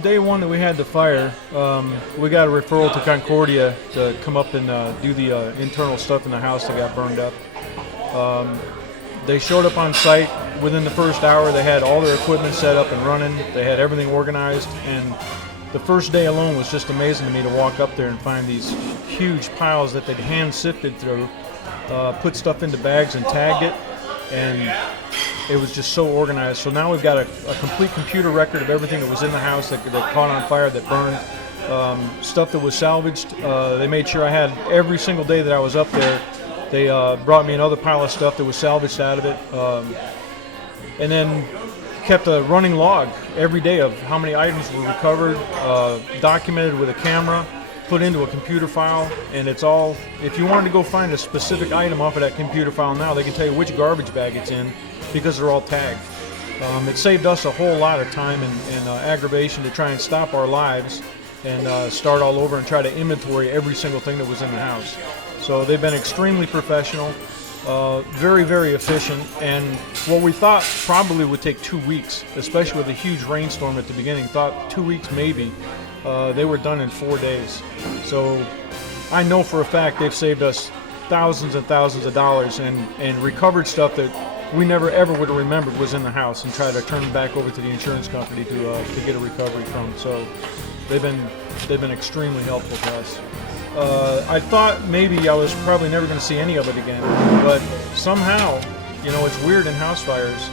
from day one that we had the fire, we got a referral to Concordia to come up and do the internal stuff in the house that got burned up. They showed up on site. Within the first hour, they had all their equipment set up and running. They had everything organized, and the first day alone was just amazing to me to walk up there and find these huge piles that they'd hand sifted through, put stuff into bags and tagged it, and it was just so organized. So now we've got a complete computer record of everything that was in the house that caught on fire, that burned, stuff that was salvaged. They made sure I had every single day that I was up there. They brought me another pile of stuff that was salvaged out of it, and then kept a running log every day of how many items were recovered, documented with a camera, put into a computer file, and it's all, if you wanted to go find a specific item off of that computer file now, they can tell you which garbage bag it's in because they're all tagged. It saved us a whole lot of time and aggravation to try and stop our lives and start all over and try to inventory every single thing that was in the house. So they've been extremely professional, very, very efficient, and what we thought probably would take 2 weeks, especially with a huge rainstorm at the beginning, thought 2 weeks maybe, they were done in 4 days. So I know for a fact they've saved us thousands and thousands of dollars and recovered stuff that we never ever would have remembered was in the house and tried to turn it back over to the insurance company to get a recovery from. So they've been extremely helpful to us. I thought maybe I was probably never going to see any of it again, but somehow, you know, it's weird in house fires.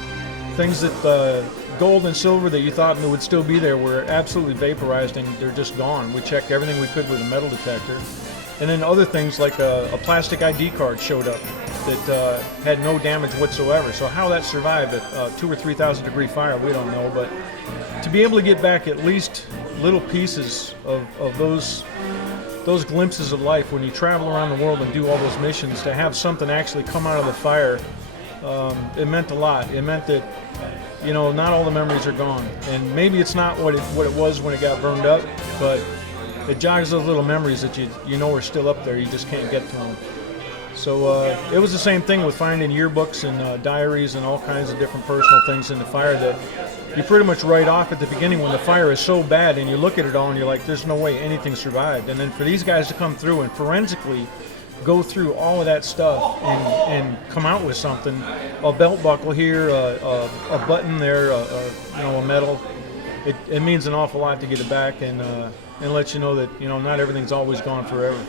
Things that gold and silver that you thought would still be there were absolutely vaporized and they're just gone. We checked everything we could with a metal detector. And then other things like a plastic ID card showed up that had no damage whatsoever. So how that survived a 2,000 or 3,000 degree fire, we don't know. But to be able to get back at least little pieces of those glimpses of life when you travel around the world and do all those missions, to have something actually come out of the fire, it meant a lot. It meant that, you know, not all the memories are gone. And maybe it's not what it was when it got burned up, but it jogs those little memories that you know are still up there. You just can't get to them. So it was the same thing with finding yearbooks and diaries and all kinds of different personal things in the fire that you pretty much write off at the beginning when the fire is so bad, and you look at it all and you're like, there's no way anything survived. And then for these guys to come through and forensically go through all of that stuff and come out with something, a belt buckle here, a button there, you know, a medal, it means an awful lot to get it back and let you know that, you know, not everything's always gone forever.